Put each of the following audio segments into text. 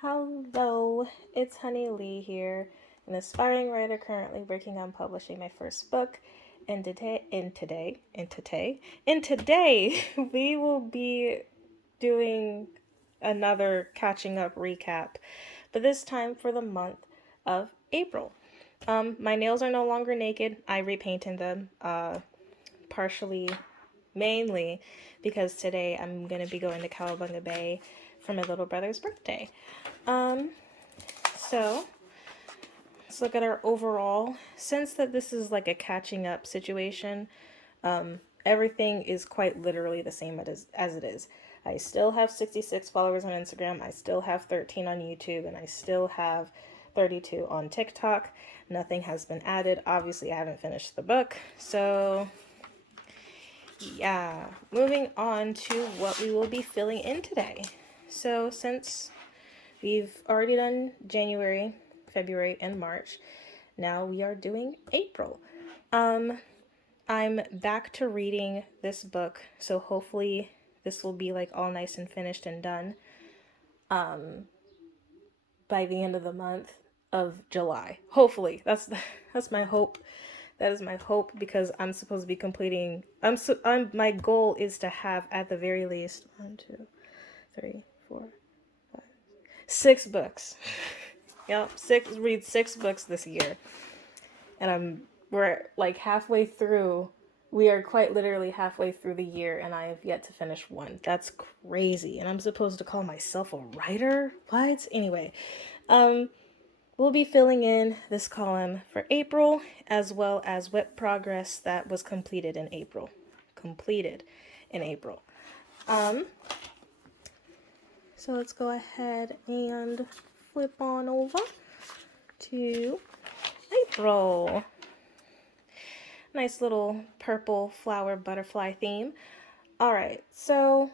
Hello, it's Honey Lee here, an aspiring writer currently working on publishing my first book. And today, we will be doing another catching up recap, but this time for the month of April. My nails are no longer naked. I repainted them, partially, mainly because today I'm gonna be going to Cowabunga Bay for my little brother's birthday. Um, so let's look at our overall. Since that this is like a catching up situation, everything is quite literally the same as it is. I still have 66 followers on Instagram. I still have 13 on YouTube, and I still have 32 on TikTok. Nothing has been added. Obviously, I haven't finished the book. So, yeah. Moving on to what we will be filling in today. So, since we've already done January, February, and March, now we are doing April. I'm back to reading this book, so hopefully this will be like all nice and finished and done by the end of the month of July. Hopefully. That's my hope. That is my hope because I'm supposed to be completing my goal is to have at the very least 1, 2, 3, 4, 5, 6 books. Yep, read 6 books this year. And we're like halfway through. We are quite literally halfway through the year, and I have yet to finish one. That's crazy. And I'm supposed to call myself a writer? What? Anyway, we'll be filling in this column for April, as well as what progress that was completed in April. So let's go ahead and flip on over to April. Nice little purple flower butterfly theme. All right, so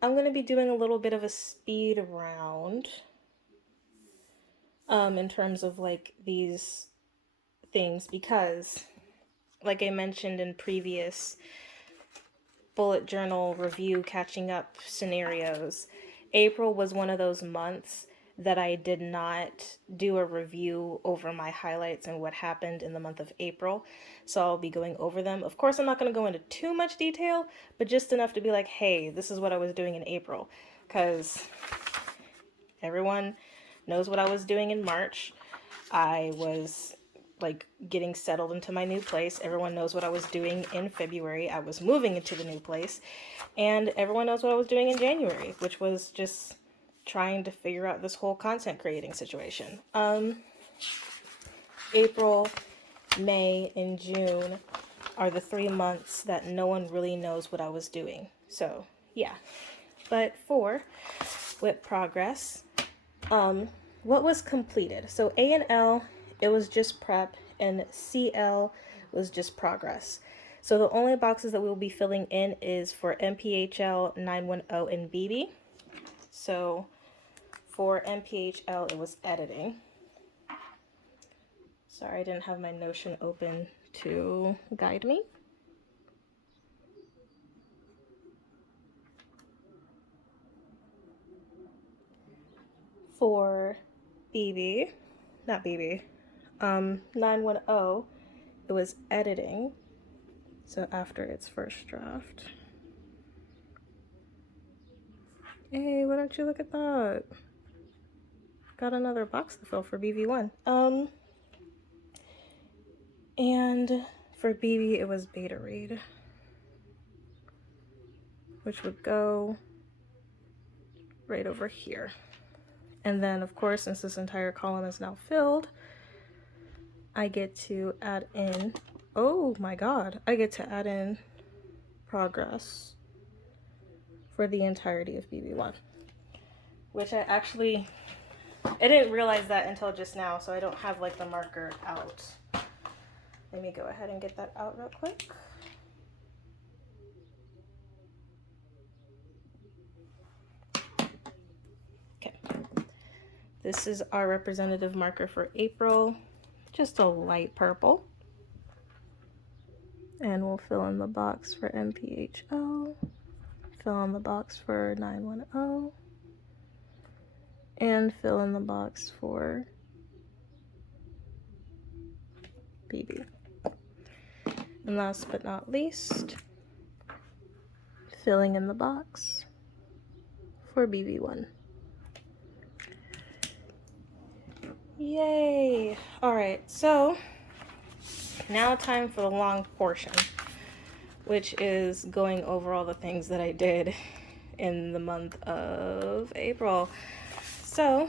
I'm going to be doing a little bit of a speed round in terms of like these things because, like I mentioned in previous bullet journal review catching up scenarios, April was one of those months that I did not do a review over my highlights and what happened in the month of April. So I'll be going over them. Of course, I'm not going to go into too much detail, but just enough to be like, hey, this is what I was doing in April. Because everyone knows what I was doing in March. I was like getting settled into my new place. Everyone knows what I was doing in February. I was moving into the new place. And everyone knows what I was doing in January, which was just trying to figure out this whole content creating situation. April, May, and June are the 3 months that no one really knows what I was doing. So, yeah. But for WIP progress, what was completed? So A and L, it was just prep, and CL was just progress. So the only boxes that we'll be filling in is for MPHL, 910, and BB. So for MPHL, it was editing. Sorry, I didn't have my Notion open to guide me. For BB, not BB, 910, it was editing. So after its first draft. Hey, why don't you look at that? Got another box to fill for BB1. And for BB, it was beta read, which would go right over here. And then, of course, since this entire column is now filled, I get to add in, oh my god, I get to add in progress for the entirety of BB1. Which I didn't realize that until just now, so I don't have like the marker out. Let me go ahead and get that out real quick. Okay. This is our representative marker for April, just a light purple. And we'll fill in the box for MPHO, fill in the box for 910, and fill in the box for BB. And last but not least, filling in the box for BB1. Yay! Alright, so now time for the long portion, which is going over all the things that I did in the month of April. So,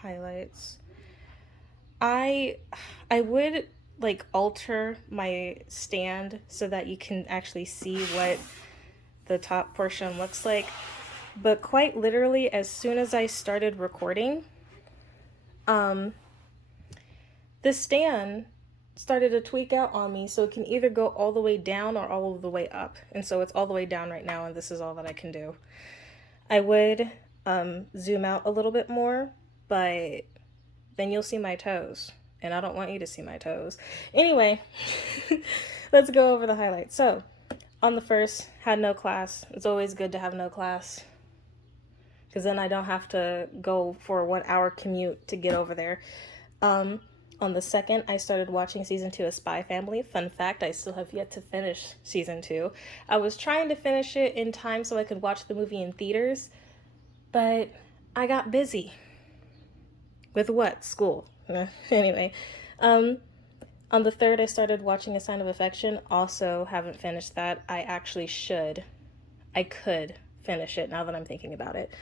highlights. I would like alter my stand so that you can actually see what the top portion looks like, but quite literally as soon as I started recording, the stand started to tweak out on me, so it can either go all the way down or all the way up, and so it's all the way down right now, and this is all that I can do. I would zoom out a little bit more, but then you'll see my toes, and I don't want you to see my toes. Anyway, let's go over the highlights. So, on the first, had no class. It's always good to have no class, because then I don't have to go for a 1 hour commute to get over there. On the second, I started watching season 2 of Spy Family. Fun fact, I still have yet to finish season 2. I was trying to finish it in time so I could watch the movie in theaters, but I got busy. With what? School. Anyway, on the third, I started watching A Sign of Affection. Also haven't finished that. I actually should. I could finish it now that I'm thinking about it.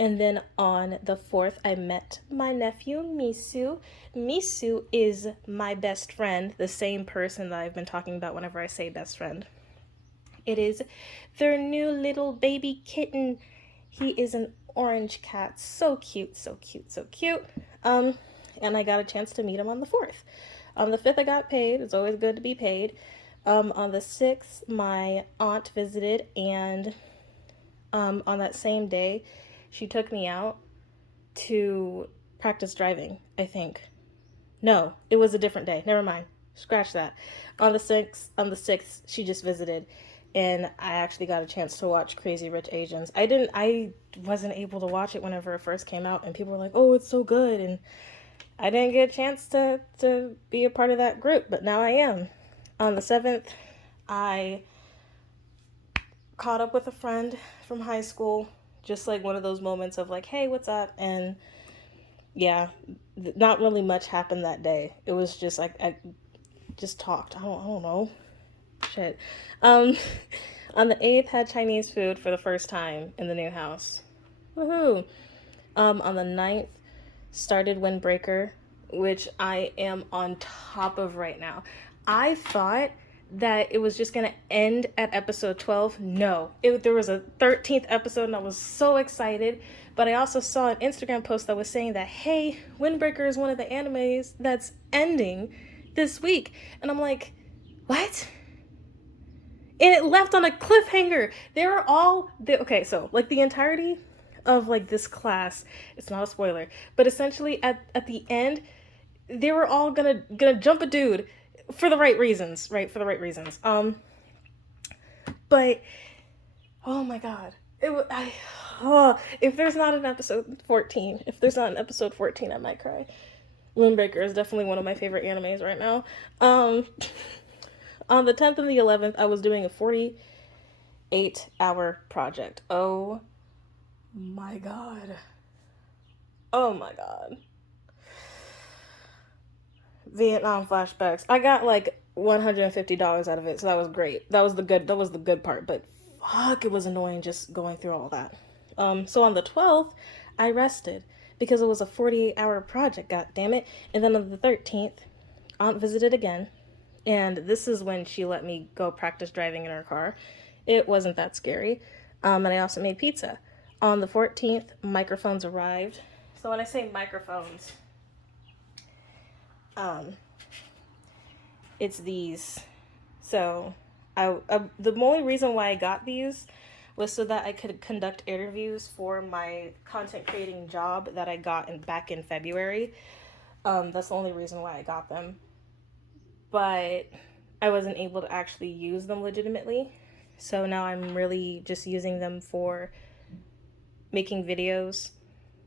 And then on the 4th, I met my nephew, Misu. Misu is my best friend, the same person that I've been talking about whenever I say best friend. It is their new little baby kitten. He is an orange cat. So cute, so cute, so cute. And I got a chance to meet him on the 4th. On the 5th, I got paid. It's always good to be paid. On the 6th, my aunt visited, and on that same day, she took me out to practice driving, I think. No, it was a different day. Never mind. Scratch that. On the 6th, she just visited, and I actually got a chance to watch Crazy Rich Asians. I wasn't able to watch it whenever it first came out, and people were like, "Oh, it's so good," and I didn't get a chance to be a part of that group, but now I am. On the 7th, I caught up with a friend from high school, just like one of those moments of like, "Hey, what's up?" And yeah, not really much happened that day. It was just like I just talked. I don't know. Shit. On the 8th, had Chinese food for the first time in the new house. Woohoo. On the 9th, started Windbreaker, which I am on top of right now. I thought that it was just going to end at episode 12. No. There was a 13th episode, and I was so excited. But I also saw an Instagram post that was saying that, hey, Windbreaker is one of the animes that's ending this week. And I'm like, what? And it left on a cliffhanger. Okay, so like the entirety of like this class, it's not a spoiler, but essentially at the end, they were all gonna jump a dude for the right reasons, right? For the right reasons. But oh my god, if there's not an episode 14, I might cry. Windbreaker is definitely one of my favorite animes right now. On the 10th and the 11th, I was doing a 48-hour project. Oh my god. Oh my god. Vietnam flashbacks. I got like $150 out of it, so that was great. That was the good part, but fuck, it was annoying just going through all that. So on the 12th, I rested because it was a 48-hour project, god damn it. And then on the 13th, aunt visited again. And this is when she let me go practice driving in her car. It wasn't that scary. And I also made pizza. On the 14th, microphones arrived. So when I say microphones, it's these. So the only reason why I got these was so that I could conduct interviews for my content creating job that I got back in February. That's the only reason why I got them. But I wasn't able to actually use them legitimately. So now I'm really just using them for making videos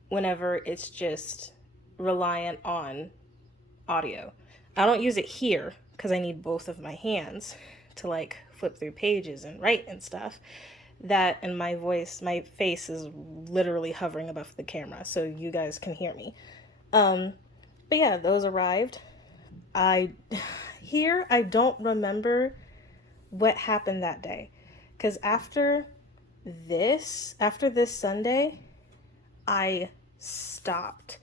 whenever it's just reliant on audio. I don't use it here because I need both of my hands to like flip through pages and write and stuff. That and my voice, my face is literally hovering above the camera so you guys can hear me. But yeah, those arrived. I I don't remember what happened that day because after this Sunday, I stopped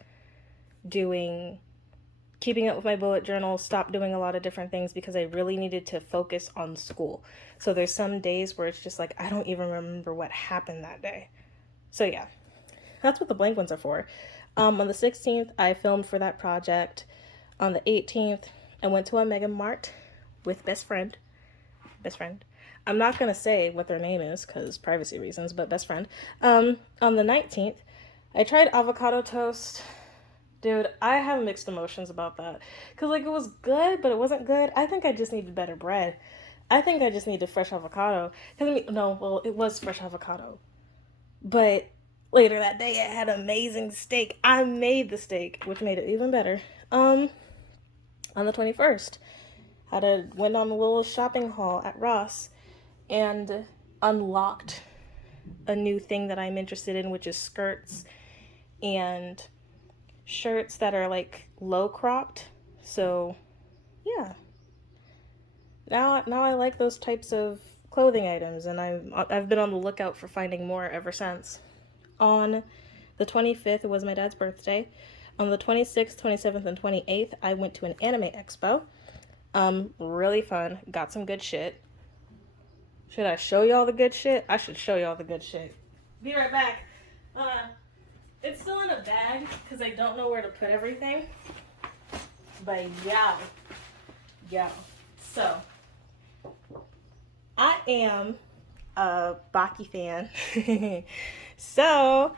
doing keeping up with my bullet journal, stopped doing a lot of different things because I really needed to focus on school. So there's some days where it's just like I don't even remember what happened that day. So yeah, that's what the blank ones are for. On the 16th, I filmed for that project. On the 18th, I went to a Mega Mart with best friend. I'm not gonna say what their name is because privacy reasons, but best friend. On the 19th, I tried avocado toast. Dude, I have mixed emotions about that. Because, like, it was good, but it wasn't good. I think I just needed better bread. I think I just needed fresh avocado. Because, I mean, no, well, it was fresh avocado. But later that day, it had amazing steak. I made the steak, which made it even better. On the 21st, went on a little shopping haul at Ross and unlocked a new thing that I'm interested in, which is skirts and shirts that are like low cropped. So yeah, now I like those types of clothing items, and I've been on the lookout for finding more ever since. On the 25th, it was my dad's birthday. On the 26th, 27th, and 28th, I went to an anime expo. Really fun. Got some good shit. Should I show y'all the good shit? I should show y'all the good shit. Be right back. It's still in a bag because I don't know where to put everything. But yeah. So, I am a Baki fan. So,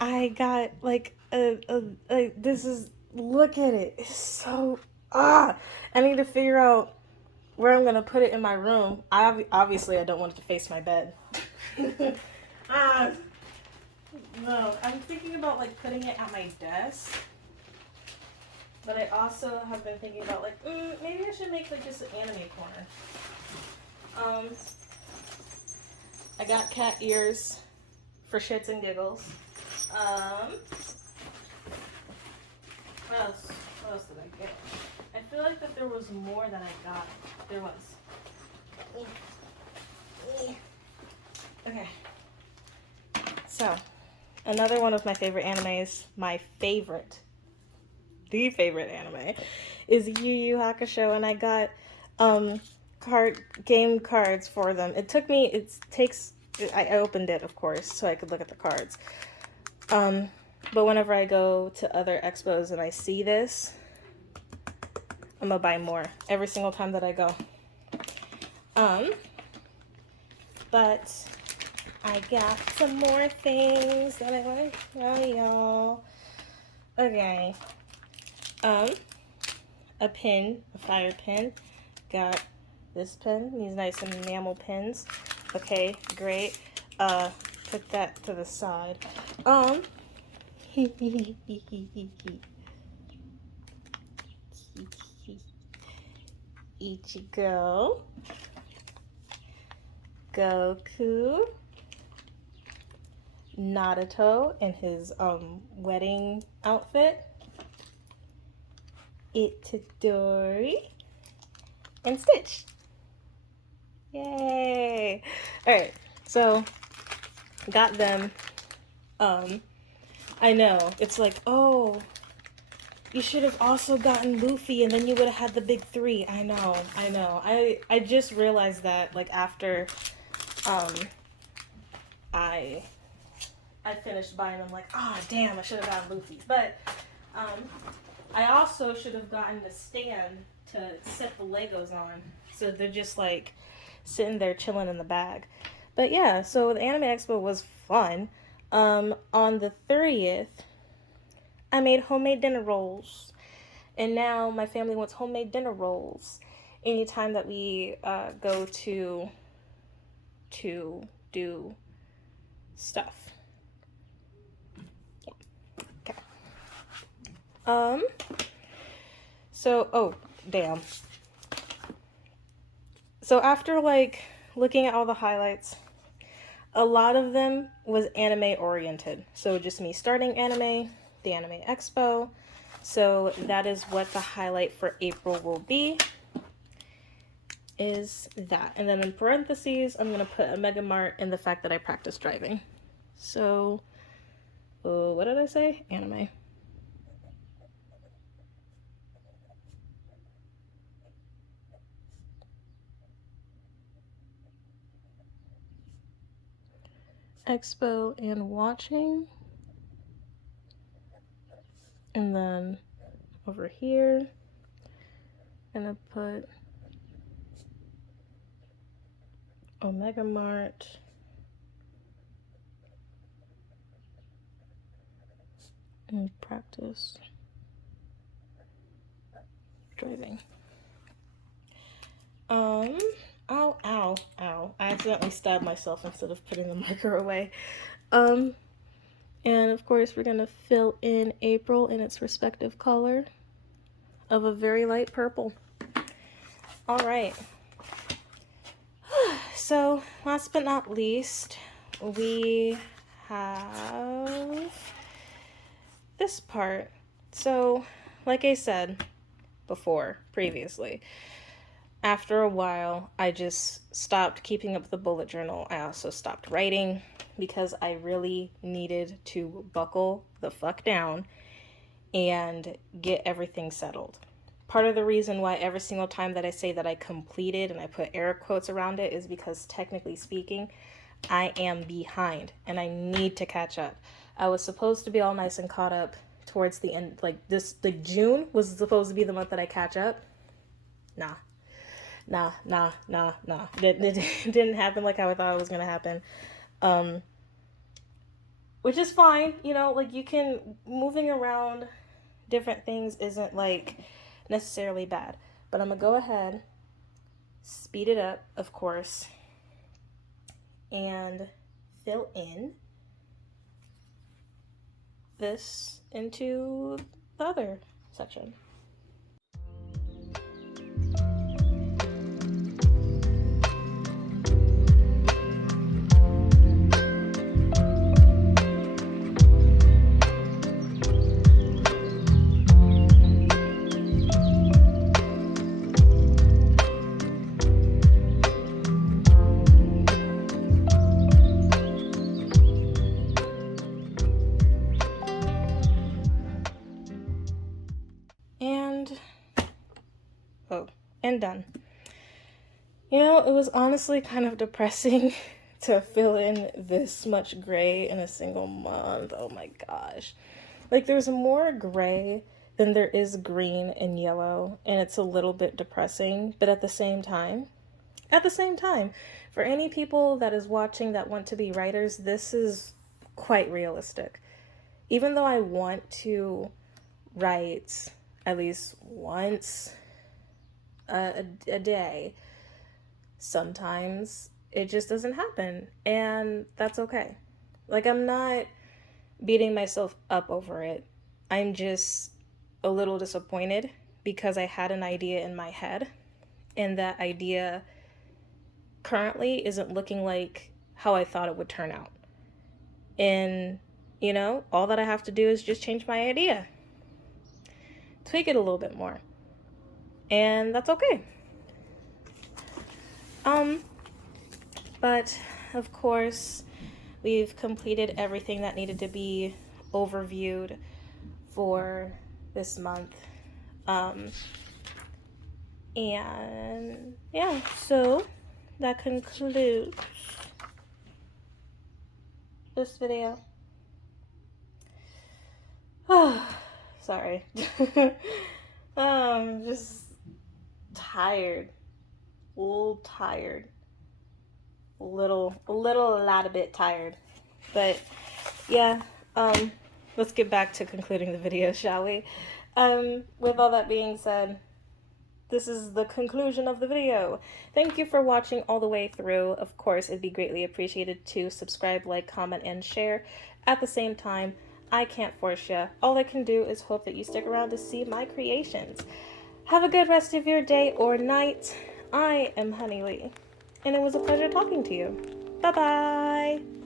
I got like this is, look at it. It's so, I need to figure out where I'm going to put it in my room. Obviously, I don't want it to face my bed. No, I'm thinking about like putting it at my desk. But I also have been thinking about like, maybe I should make like just an anime corner. I got cat ears for shits and giggles. What else? What else did I get? I feel like that there was more that I got. There was. Okay. So, another one of my favorite animes, the favorite anime, is Yu Yu Hakusho, and I got game cards for them. I opened it, of course, so I could look at the cards. But whenever I go to other expos and I see this, I'm gonna buy more every single time that I go. But I got some more things that I want to tell y'all. Okay. A pin, a fire pin. Got this pin, these nice enamel pins. Okay, great. Put that to the side. Ichigo. Goku. Naruto in his wedding outfit. Itadori. And Stitch. Yay! Alright, so got them. I know, it's like, oh, you should have also gotten Luffy and then you would have had the big three. I know. I just realized that like after I finished buying them, like, damn, I should have gotten Luffy. But I also should have gotten the stand to set the Legos on. So they're just like sitting there chilling in the bag. But yeah, so the Anime Expo was fun. On the 30th, I made homemade dinner rolls. And now my family wants homemade dinner rolls anytime that we go to to do stuff. Okay. So, oh, damn. So after like looking at all the highlights, a lot of them was anime oriented. So just me starting anime, the Anime Expo. So that is what the highlight for April will be, is that. And then in parentheses, I'm going to put a Mega Mart and the fact that I practice driving. So, what did I say? Anime. Expo and watching. And then over here, I'm going to put Omega Mart. And practice driving. Ow, ow, ow. I accidentally stabbed myself instead of putting the marker away. And of course, we're gonna fill in April in its respective color of a very light purple. All right. So, last but not least, we have this part. So, like I said previously, after a while, I just stopped keeping up the bullet journal. I also stopped writing because I really needed to buckle the fuck down and get everything settled. Part of the reason why every single time that I say that I completed and I put air quotes around it is because technically speaking, I am behind and I need to catch up. I was supposed to be all nice and caught up towards the end, like June was supposed to be the month that I catch up. Nah. It didn't happen like how I thought it was gonna happen. Which is fine, you know, like moving around different things isn't like necessarily bad. But I'm gonna go ahead, speed it up, of course, and fill in this into the other section. And done. You know, it was honestly kind of depressing to fill in this much gray in a single month. Oh my gosh. Like, there's more gray than there is green and yellow, and it's a little bit depressing, but at the same time, for any people that is watching that want to be writers, this is quite realistic. Even though I want to write at least once a day, sometimes it just doesn't happen, and that's okay. Like, I'm not beating myself up over it. I'm just a little disappointed because I had an idea in my head, and that idea currently isn't looking like how I thought it would turn out. And, you know, all that I have to do is just change my idea, tweak it a little bit more, and that's okay. But of course, we've completed everything that needed to be overviewed for this month. And yeah, so that concludes this video. Sorry. I'm just tired. A little tired. A lot of bit tired. But yeah, let's get back to concluding the video, shall we? With all that being said, this is the conclusion of the video. Thank you for watching all the way through. Of course, it'd be greatly appreciated to subscribe, like, comment, and share. At the same time, I can't force you. All I can do is hope that you stick around to see my creations. Have a good rest of your day or night. I am Honey Lee, and it was a pleasure talking to you. Bye-bye!